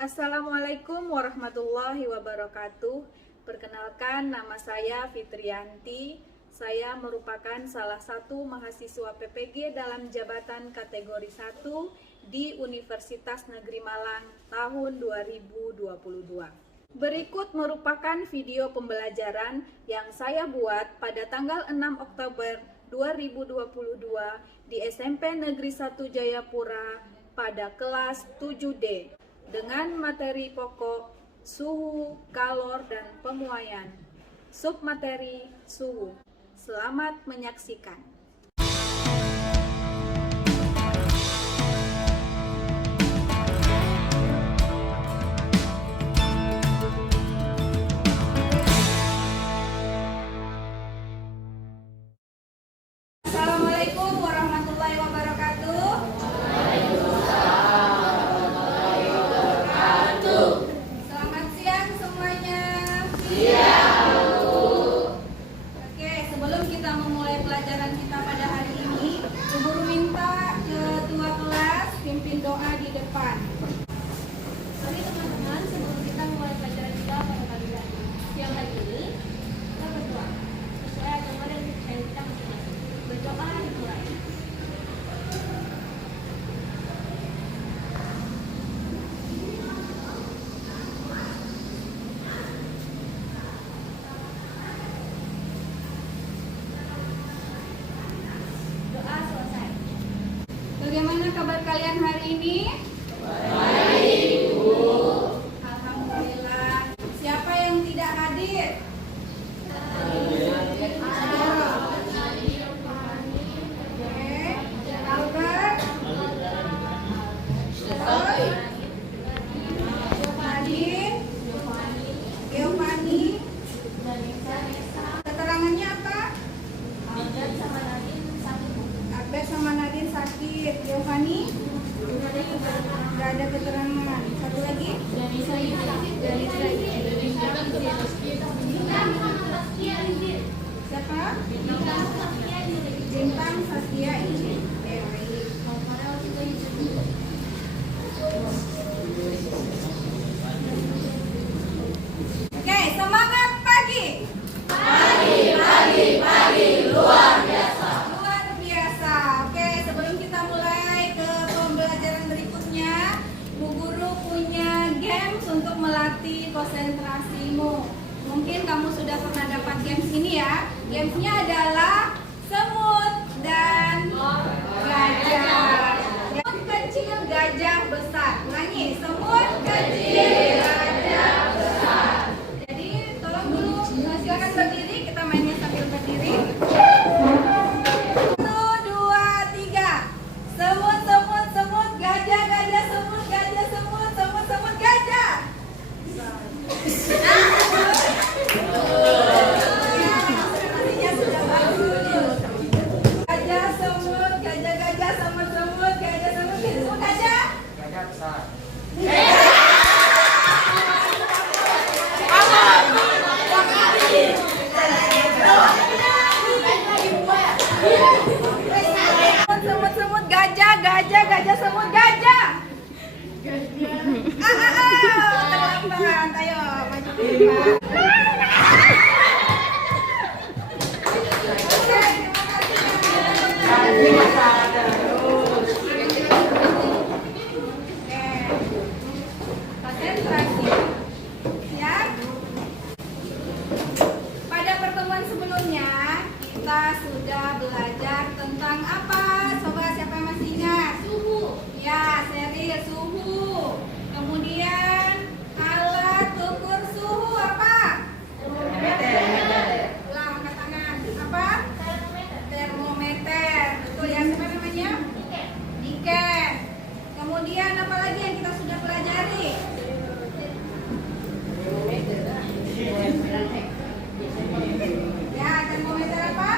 Assalamualaikum warahmatullahi wabarakatuh. Perkenalkan, nama saya Fitriyanti. Saya merupakan salah satu mahasiswa PPG dalam jabatan kategori 1 di Universitas Negeri Malang tahun 2022. Berikut merupakan video pembelajaran yang saya buat pada tanggal 6 Oktober 2022 di SMP Negeri 1 Jayapura pada kelas 7D dengan materi pokok suhu, kalor, dan pemuaian. Submateri suhu. Selamat menyaksikan. Assalamualaikum warahmatullahi wabarakatuh. Selamat siang semuanya. Oke, sebelum kita memulai pelajaran kita pada hari ini, Ibu Guru minta ketua kelas pimpin doa di depan. Mari teman-teman, sebelum kita mulai pelajaran kita pada pagi siang hari ini, kita berdoa sesuai agama dan kepercayaan kita masing-masing. Berdoa dimulai. Doa selesai. Bagaimana kabar kalian hari ini? Alhamdulillah. Siapa yang tidak hadir? Albert, Nadine, Giovanni. Keterangannya apa? Albert sama Nadine sakit. Giovanni? Gak ada keterangan. Satu lagi? Siapa? Bintang Saskia ini. Oke, semangat pagi. Luar biasa. Oke, sebelum kita mulai ke pembelajaran berikutnya, Bu Guru punya games untuk melatih konsentrasimu. Mungkin kamu sudah pernah dapat games ini ya. Gamesnya adalah semut dan gajah. Semut kecil, gajah besar. Ulangi, semut kecil, gajah besar. Jadi tolong dulu silakan berdiri, kita mainnya sambil berdiri. 1, 2, 3. Semut, semut, semut, gajah, gajah, semut, gajah, semut, semut, semut, gajah. Konsentrasinya sudah bagus. Gajah, semut, gajah, gajah, semut, semut, gajah, semut, semut, gajah. Gajah besar. Semut, semut, gajah, gajah, gajah, semut, gajah. Terlambat, ayo maju ke depan. Oke, terima kasih. Konsentrasi. Siap? Pada pertemuan sebelumnya kita sudah belajar tentang apa? Coba siapa yang masih ingat? Suhu. Ya, seri suhu. Kemudian alat ukur suhu apa? Ulang, angkat tangan. Apa? Termometer. Betul ya, siapa namanya? Niken. Kemudian apa lagi yang kita sudah pelajari? Ya, termometer apa?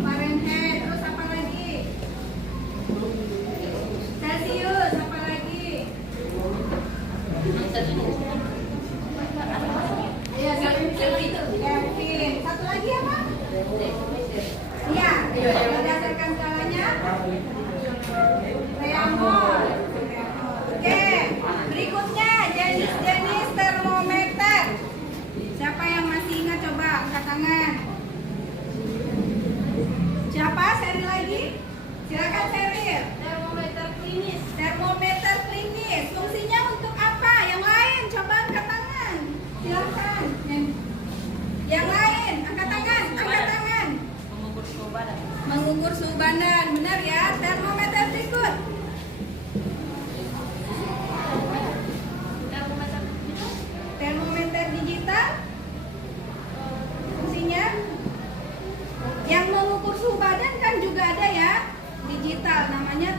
Fahrenheit. Terus apa lagi? Celsius. Apa lagi? Iya, Kelvin. Satu lagi apa? Iya. Berdasarkan skalanya Reaumur. Oke. Berikutnya jenis-jenis termometer. Siapa yang masih ingat coba angkat tangan. Siapa? Seri lagi. Silakan Seril. Termometer klinis. Termometer klinis. Fungsinya untuk apa? Yang lain coba angkat tangan. Silakan. Yang lain angkat tangan. Angkat tangan. Mengukur suhu badan. Mengukur suhu badan. Benar ya. Termometer berikut. Termometer itu Termometer digital. Fungsinya yang mengukur suhu badan kan juga ada ya. Digital namanya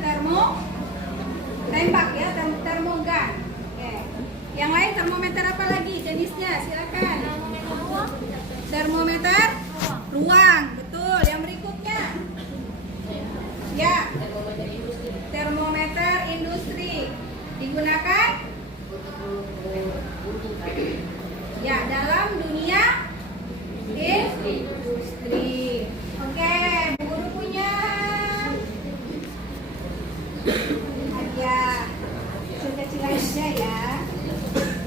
tembak ya, termogan. Oke. Yang lain termometer apa lagi jenisnya? Silakan. termometer ruang. Termometer ruang, betul. Yang berikutnya, ya, Termometer industri. termometer industri digunakan, ya, dalam dunia industri. Oke, Bu Guru punya hadiah kecil-kecilan aja ya.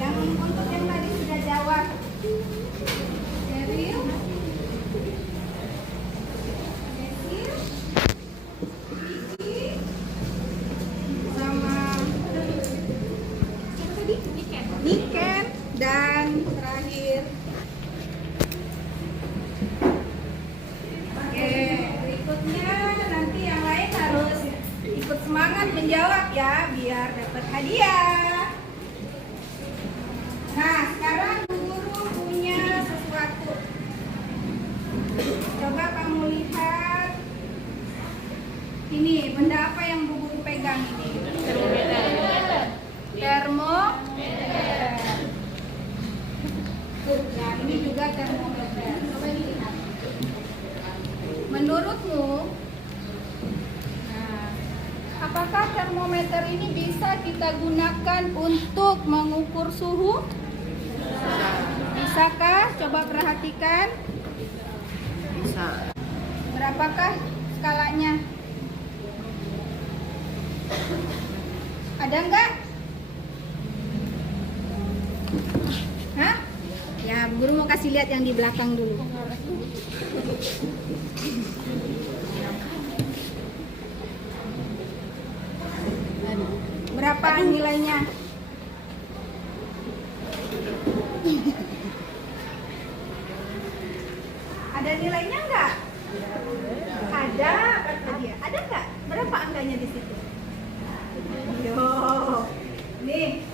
Yang untuk yang tadi sudah jawab. Seril, Seril, Vicky, sama siapa tadi? Niken dan terakhir. Oke, berikutnya nanti yang lain harus ikut semangat menjawab ya biar dapat hadiah. Nah, sekarang Bu Guru punya sesuatu. Coba kamu lihat. Ini benda apa yang Bu Guru pegang ini? Termometer. Termometer. Nah, ini juga termometer. Coba dilihat. Menurutmu, nah, apakah termometer ini bisa kita gunakan untuk mengukur suhu? Bisakah? Coba perhatikan. Bisa. Berapakah skalanya? Ada enggak? Hah? Ya, Bu Guru mau kasih lihat yang di belakang dulu. Berapa nilainya? Ada nilainya enggak? Ada, kata dia. Ada enggak? Berapa angkanya di situ? Yo, nih.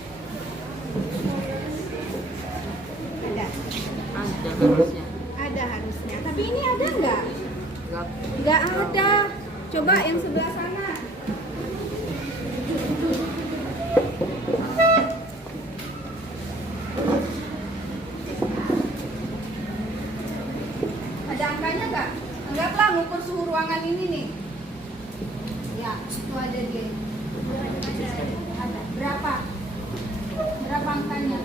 Ada. Ada harusnya. Ada harusnya. Tapi ini ada enggak? Enggak. Enggak ada. Coba yang sebelah sana. Ada angkanya enggak? Anggaplah ngukur suhu ruangan ini nih. Ya, itu ada dia. Ada. Berapa? Berapa angkanya?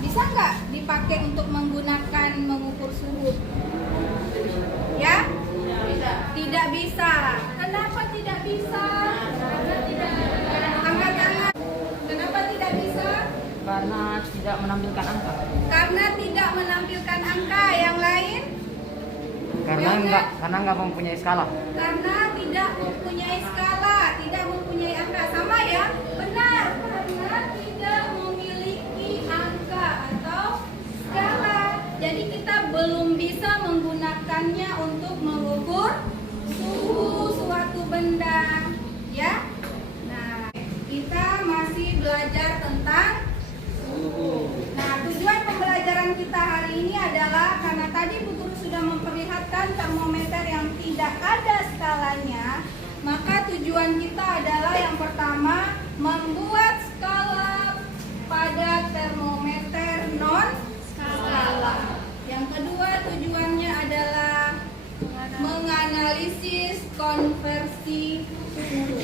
Bisa nggak dipakai untuk menggunakan mengukur suhu? Ya? Tidak bisa. Kenapa tidak bisa? Angkat tangan. Kenapa tidak bisa? Karena tidak menampilkan angka. Karena tidak menampilkan angka. Yang lain? Karena enggak mempunyai skala. Karena tidak mempunyai skala, tidak mempunyai angka. Sama ya? Benar. Karena tidak memiliki angka atau skala. Jadi kita belum bisa menggunakannya untuk mengukur suhu suatu benda. Ya? Nah, kita masih belajar tentang suhu. Nah, tujuan pembelajaran kita hari ini adalah karena tadi Bu Guru sudah memperlihatkan termometer yang tidak ada skalanya, maka tujuan kita adalah yang pertama membuat skala pada termometer non skala. Yang kedua tujuannya adalah menganalisis konversi suhu.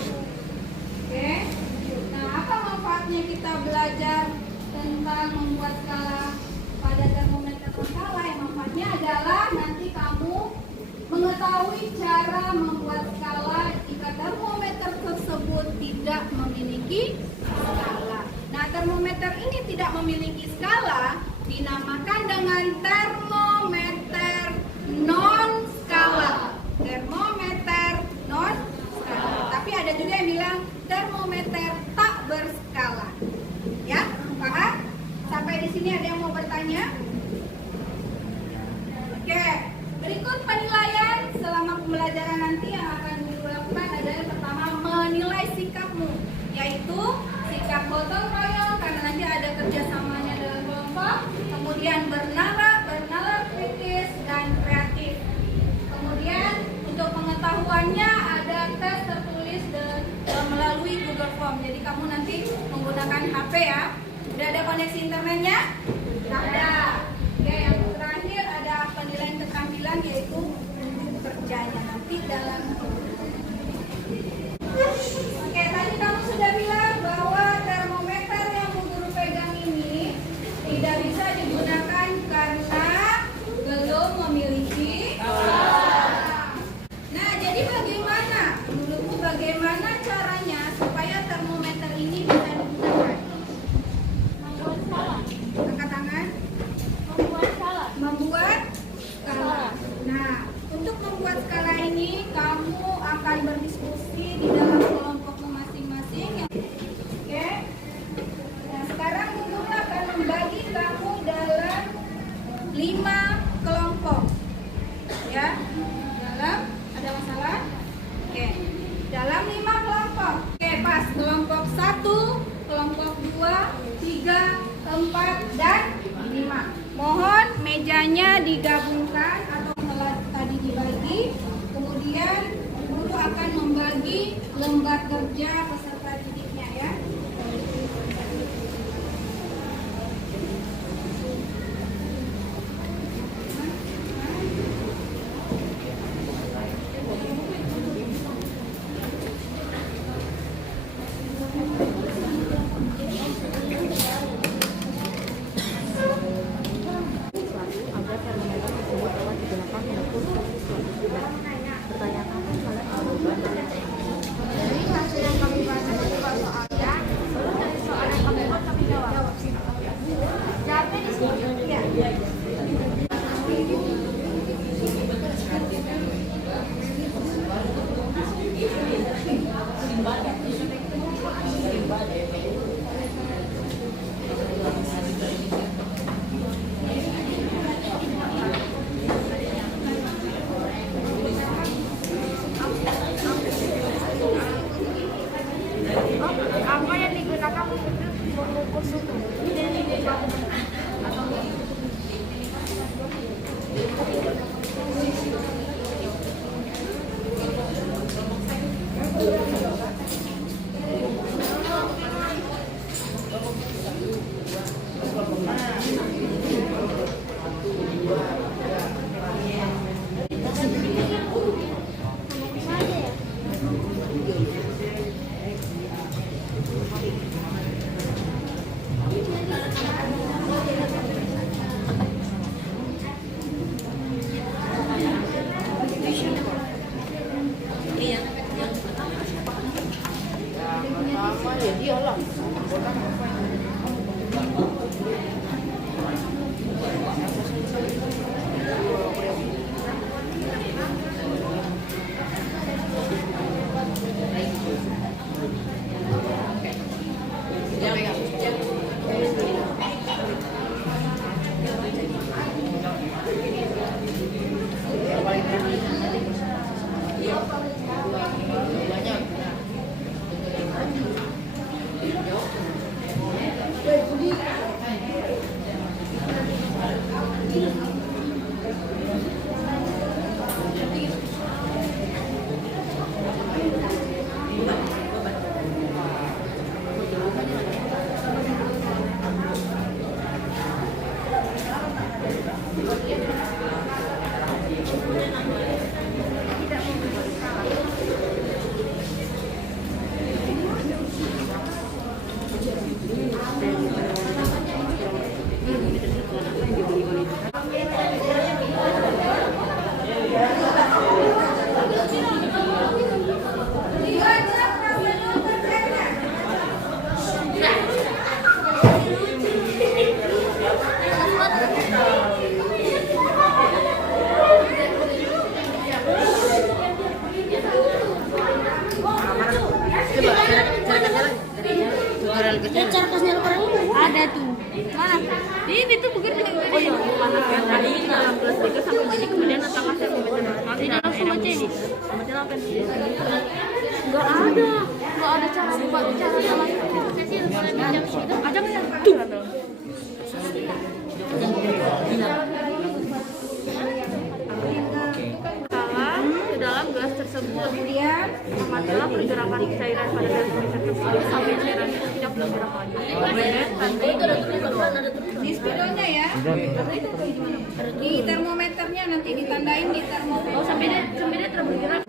Oke. Nah, apa manfaatnya kita belajar tentang membuat skala pada termometer non skala? Yang manfaatnya adalah nanti kamu mengetahui cara membuat skala jika termometer tersebut tidak memiliki skala. Nah, termometer ini tidak memiliki skala dinamakan dengan termometer non skala. Termometer non skala. Tapi ada juga yang bilang termometer tak berskala. Ya, paham? Sampai di sini ada yang mau bertanya? Oke, berikut penilaian selama pembelajaran nanti yang akan dilakukan adalah yang pertama menilai sikapmu, yaitu sikap gotong royong karena nanti ada kerjasamanya dalam kelompok, kemudian bernalar kritis dan kreatif. Kemudian untuk pengetahuannya ada tes tertulis melalui Google Form. Jadi kamu nanti menggunakan HP ya. Udah ada koneksi internetnya? Ada. Oke, yang terakhir ada penilaian keterampilan yaitu kerjanya nanti dalam. Oke, tadi kamu sudah bilang bahwa termometer yang Bu Guru pegang ini tidak bisa digunakan karena belum memiliki skala. Nah, jadi bagaimana? Menurutmu bagaimana caranya supaya termometer ini bisa digunakan? Membuat skala. Angkat tangan. Membuat skala. Membuat skala. Nah, untuk membuat skala ini kamu akan berdiskusi di dalam kelompokmu masing-masing. Oke. Nah, sekarang Bu Guru akan membagi kamu dalam 5 kelompok. Ya. Dalam ada masalah? Oke. Dalam 5 kelompok. Oke, pas. Kelompok 1, kelompok 2, 3, 4 dan 5. Mohon mejanya digabungkan atau telah tadi dibagi. Kemudian guru akan membagi lembar kerja peserta didiknya ya. Agar termometer tersebut dapat digunakan untuk proses selanjutnya. Pertanyakan kalian Dari hasil yang kami baca acara kelasnya orang ini ada tuh. Mana? Ini tuh bukan Oh iya, panas kan tadi dalam kelas 3 sampai jadi kemudian atau kelas sampai Tidak langsung baca ini. Baca apa sih? Enggak ada cara buat cara dalam sesi mulai jam segitu. Ada nggak ya? Tuh. Ke dalam gelas tersebut. Kemudian Amatilah pergerakan cairan pada termometer tersebut sampai cairan itu tidak bergerak lagi. Kemudian tandai di spidonya ya. Di termometernya nanti ditandain di termometer. Oh sampai dia terbergerak.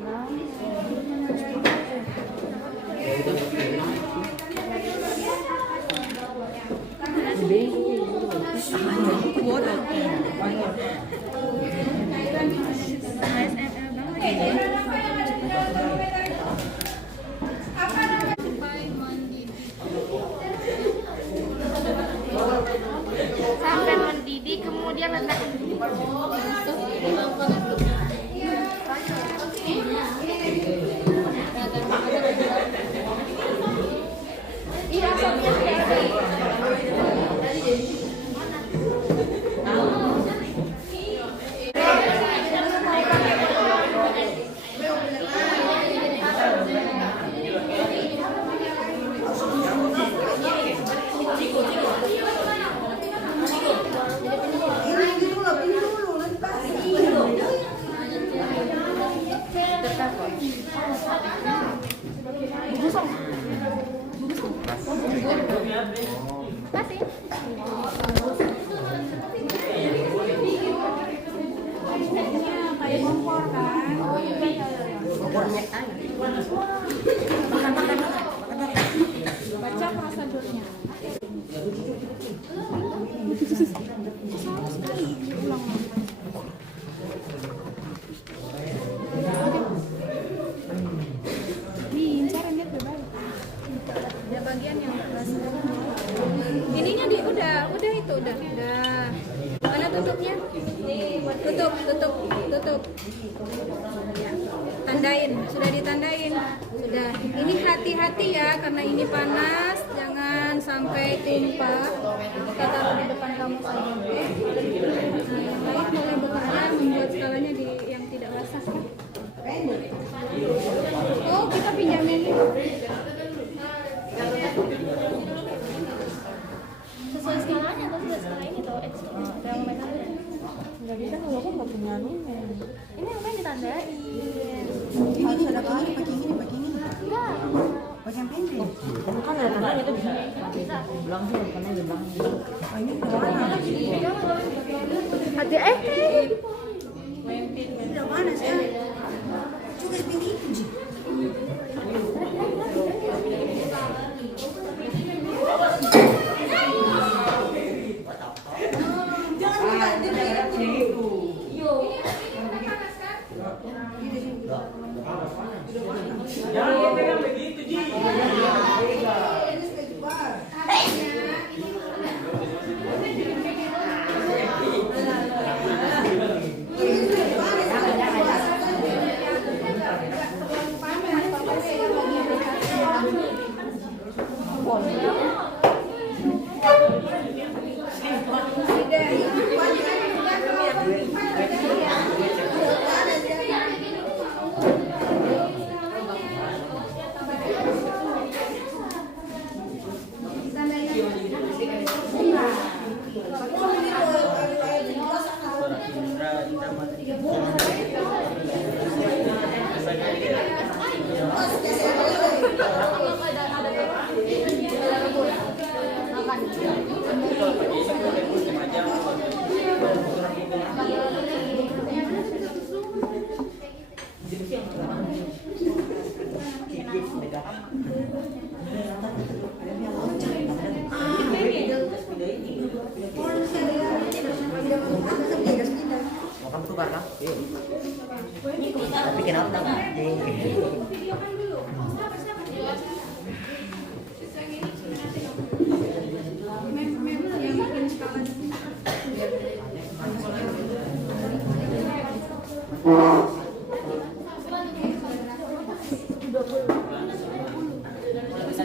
Sampai mendidih kemudian letakkan Kayak kompor kan. Baca prosedurnya. Ada bagian yang ininya udah itu udah. Mana tutupnya? Tutup. Ya. Tandain, sudah ditandain. Sudah. Ini hati-hati ya karena ini panas, jangan sampai tumpah. Kita taruh di depan kamu saja. Nah, yang lain boleh bekerja membuat skalanya di yang tidak basah. Oh, kita pinjamin. sesuai skalanya atau tidak skala ini tuh termometernya. Nggak bisa kalau aku nggak punya anunya. Ini apa yang ditandain? Harus ada pakai ini. Enggak. Pakai yang pendek. Kan ada tanda itu bisa. Bilang sih karena dia bilang. Oh, ini mana? Ada Sudah mana sekarang? Juga seperti itu, Ji. Jangan minta itu. Jangan pegang begitu, Ji. Makan tukar lah. Tapi kenapa?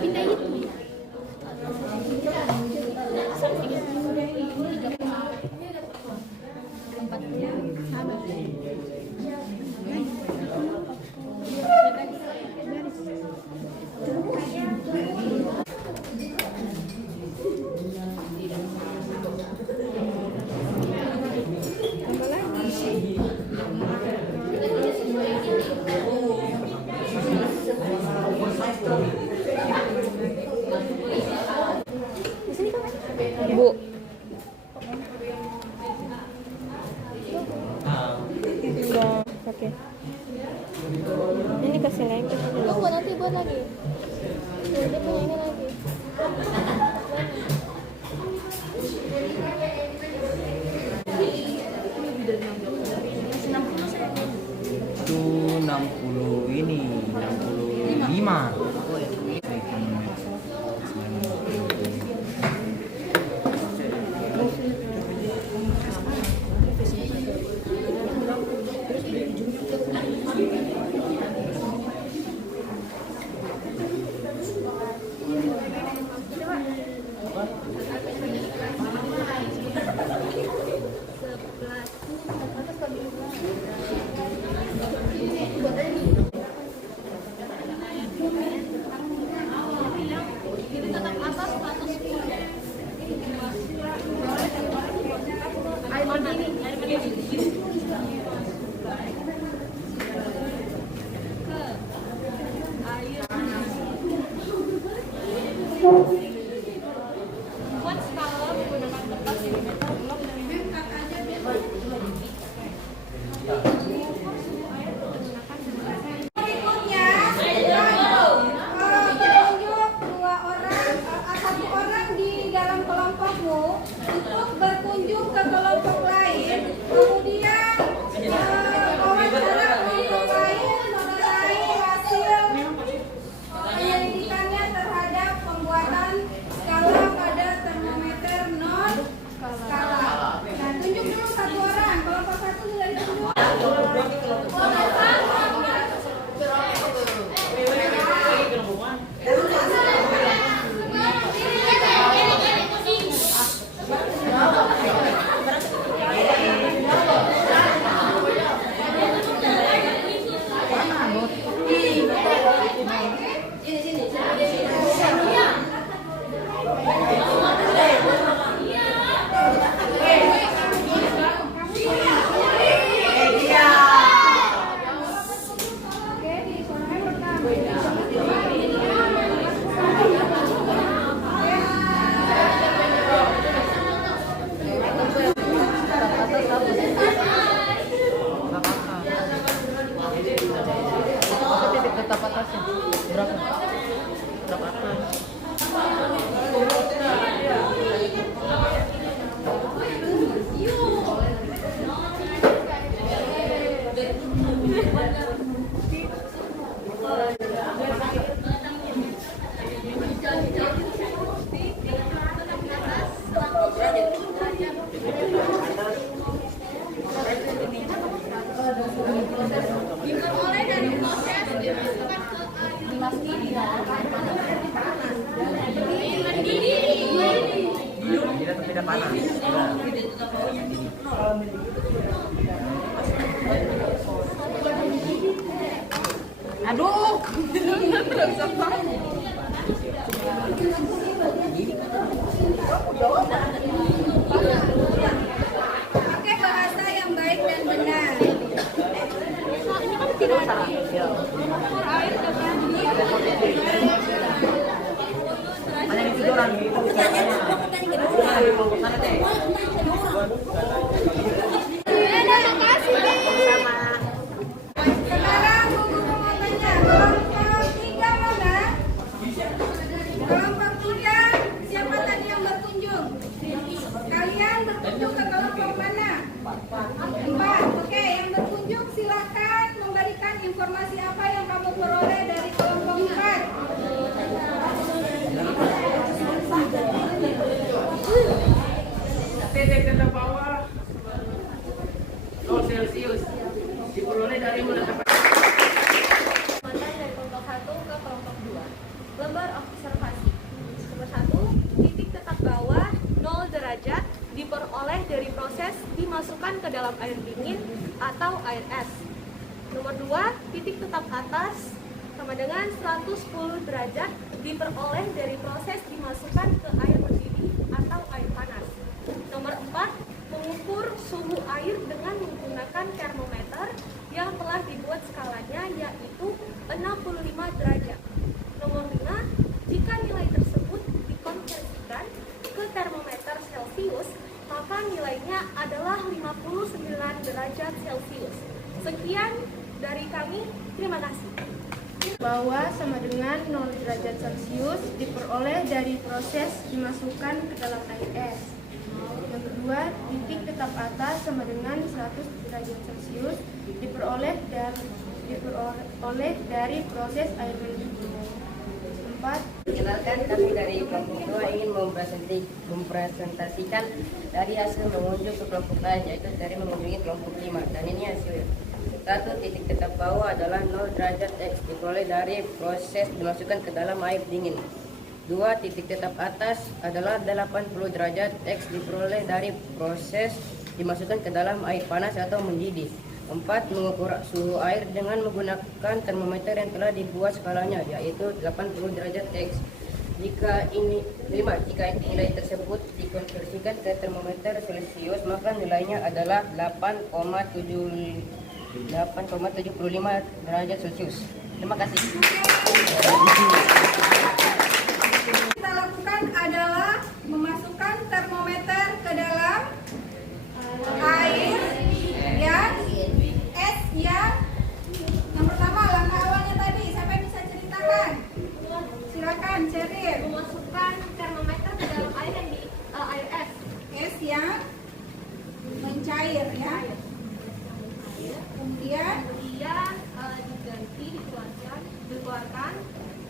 pindah itu. ke sini aja dulu. Buat nanti buat lagi. Dia punya ini lagi. Itu 60 ini, 65. Buat skala menggunakan kertas milimeter blok dari Berikutnya, tunjuk satu orang di dalam kelompokmu untuk berkunjung ke kelompok lain, kemudian wawancara kelompok lain mengenai hasil penyelidikannya terhadap pembuatan skala pada termometer non skala. Nah, tunjuk dulu satu orang, kelompok satu sudah ditunjuk. Tetap atasnya. Berapa? Tetap atas. diperoleh dari proses Tidak tidak panas. Aduh. Pakai bahasa yang baik dan benar. Hanya di tiduran gitu. Sekarang guru mau tanya, kelompok 3 mana? Kelompok 3, siapa tadi yang berkunjung? Kalian berkunjung ke kelompok mana? 4. Oke, yang berkunjung silakan memberikan informasi apa yang kamu peroleh dari kelompok 4. Titik ke bawah 0 Celsius. Diperoleh dari menetapkan dari kelompok 1 ke kelompok 2. Lembar observasi. Nomor 1, titik tetap bawah 0 derajat diperoleh dari proses dimasukkan ke dalam air dingin atau air es. Nomor 2, titik tetap atas sama dengan 110 derajat diperoleh dari proses dimasukkan ke air mendidih atau air panas. Nomor 4, mengukur suhu air dengan menggunakan termometer yang telah dibuat skalanya yaitu 65 derajat. Nomor 5, jika nilai tersebut dikonversikan ke termometer Celcius, maka nilainya adalah 59 derajat Celcius. Sekian dari kami, terima kasih. bawah sama dengan 0 derajat Celcius diperoleh dari proses dimasukkan ke dalam air es. Yang kedua, titik tetap atas sama dengan 100 derajat Celcius diperoleh dari proses air mendidih. 4. Perkenalkan, kami dari kelompok 2 ingin mempresentasikan dari hasil mengunjung ke kelompok lain, yaitu dari mengunjungi kelompok 5. Dan ini hasilnya. 1. Titik tetap bawah adalah 0 derajat X diperoleh dari proses dimasukkan ke dalam air dingin. 2. Titik tetap atas adalah 80 derajat X diperoleh dari proses dimasukkan ke dalam air panas atau mendidih. 4. Mengukur suhu air dengan menggunakan termometer yang telah dibuat skalanya, yaitu 80 derajat X. Jika nilai tersebut dikonversikan ke termometer Celcius, maka nilainya adalah 8,75 derajat Celcius. Terima kasih. Kita lakukan adalah memasukkan termometer ke dalam air yang es yang pertama. Langkah awalnya tadi siapa yang bisa ceritakan? Silakan Ceril. Memasukkan termometer ke dalam air yang di air es. Es yang mencair ya. Kemudian dikeluarkan,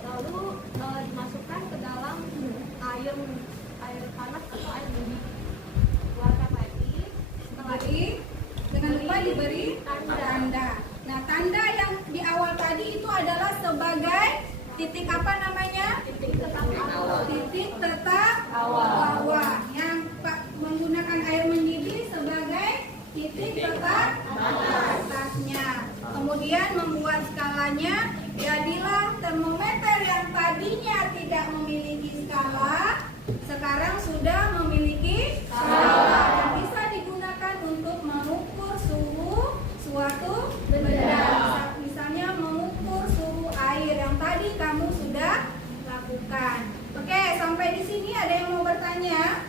lalu dimasukkan ke dalam air panas atau air mendidih. Keluarkan lagi. Setelah jangan lupa diberi tanda. Nah, tanda yang di awal tadi itu adalah sebagai titik apa namanya? titik tetap awal. Titik tetap bawah. Yang menggunakan air mendidih sebagai titik tetap atasnya. Kemudian membuat skalanya, jadilah termometer yang tadinya tidak memiliki skala, sekarang sudah memiliki skala dan bisa digunakan untuk mengukur suhu suatu benda. Misalnya mengukur suhu air yang tadi kamu sudah lakukan. Oke, sampai di sini ada yang mau bertanya?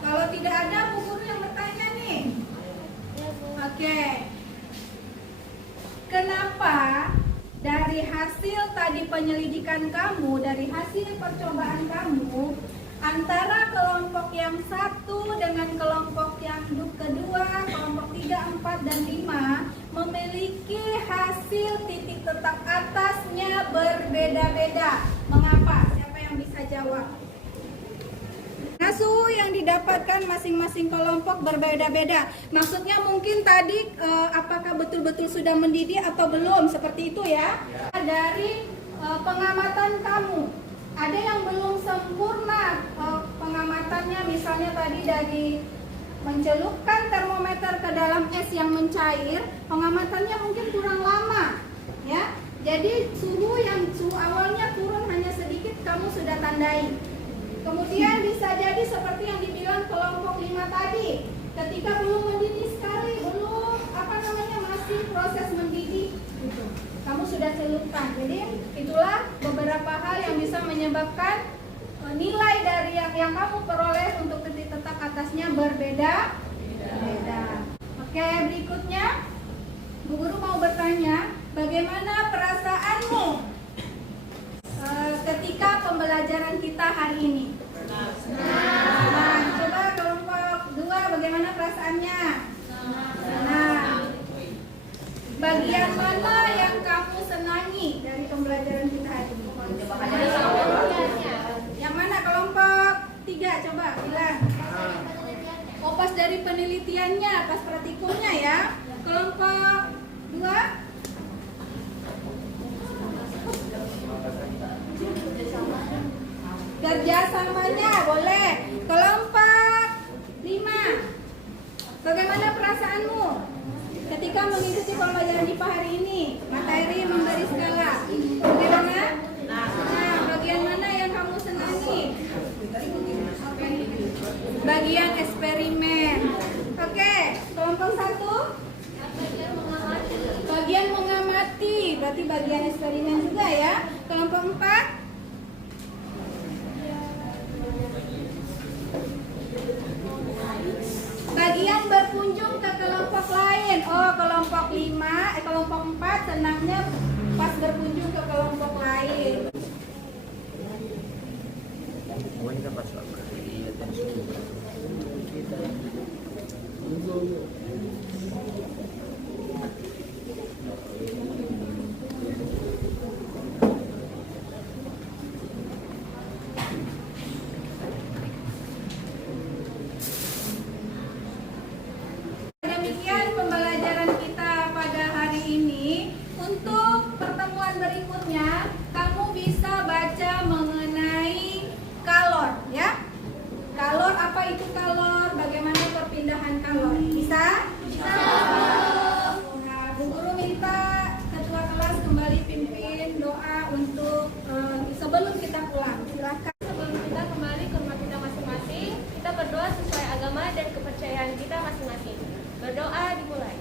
Kalau tidak ada, Bu Guru yang bertanya nih. Oke. Kenapa dari hasil tadi penyelidikan kamu, dari hasil percobaan kamu, antara kelompok yang 1 dengan kelompok yang kedua, kelompok 3, 4, dan 5 memiliki hasil titik tetap atasnya berbeda-beda? Mengapa? Siapa yang bisa jawab? Nah, suhu yang didapatkan masing-masing kelompok berbeda-beda. Maksudnya mungkin tadi apakah betul-betul sudah mendidih atau belum, seperti itu ya. Dari pengamatan kamu, ada yang belum sempurna pengamatannya, misalnya tadi dari mencelupkan termometer ke dalam es yang mencair, pengamatannya mungkin kurang lama ya. Jadi suhu awalnya turun hanya sedikit, kamu sudah tandai. Kemudian bisa jadi seperti yang dibilang kelompok 5 tadi, ketika belum mendidih sekali, masih proses mendidih, kamu sudah celupkan. Jadi itulah beberapa hal yang bisa menyebabkan nilai dari yang kamu peroleh untuk titik tetap atasnya berbeda. Oke, berikutnya Bu Guru mau bertanya, bagaimana perasaanmu ketika pembelajaran kita hari ini? Nah, coba kelompok 2 bagaimana perasaannya? Nah, bagian mana yang kamu senangi dari pembelajaran kita hari ini? Yang mana kelompok 3? Coba bilang. Oh, pas dari penelitiannya, pas praktikumnya ya. Kelompok 2? Kerjasamanya boleh. Kelompok 5, bagaimana perasaanmu ketika mengikuti pembelajaran IPA hari ini? Materi memberi skala. Bagaimana? Nah, bagian mana yang kamu senangi? Bagian eksperimen. Oke, kelompok 1? Bagian mengamati. Berarti bagian eksperimen juga ya. Kelompok 4? Bagian berkunjung ke kelompok lain. Oh, kelompok 4 senangnya pas berkunjung ke kelompok lain. Oh, ini kan pas iya Demikian pembelajaran kita pada hari ini. Untuk pertemuan berikutnya, kamu bisa baca mengenai kalor, ya. Kalor, apa itu kalor? Bagaimana perpindahan kalor? Bisa? Bisa. Nah, Bu Guru minta ketua kelas kembali pimpin doa untuk sebelum kita pulang. Silakan. Sebelum kita kembali ke rumah kita masing-masing, kita berdoa sesuai agama dan kepercayaan kita masing-masing. Berdoa dimulai.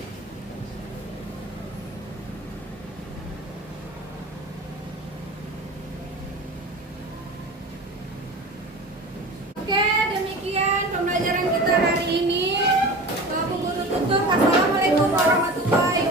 Oke, demikian pembelajaran kita hari ini. Bu Guru tutup. Assalamualaikum warahmatullahi wabarakatuh.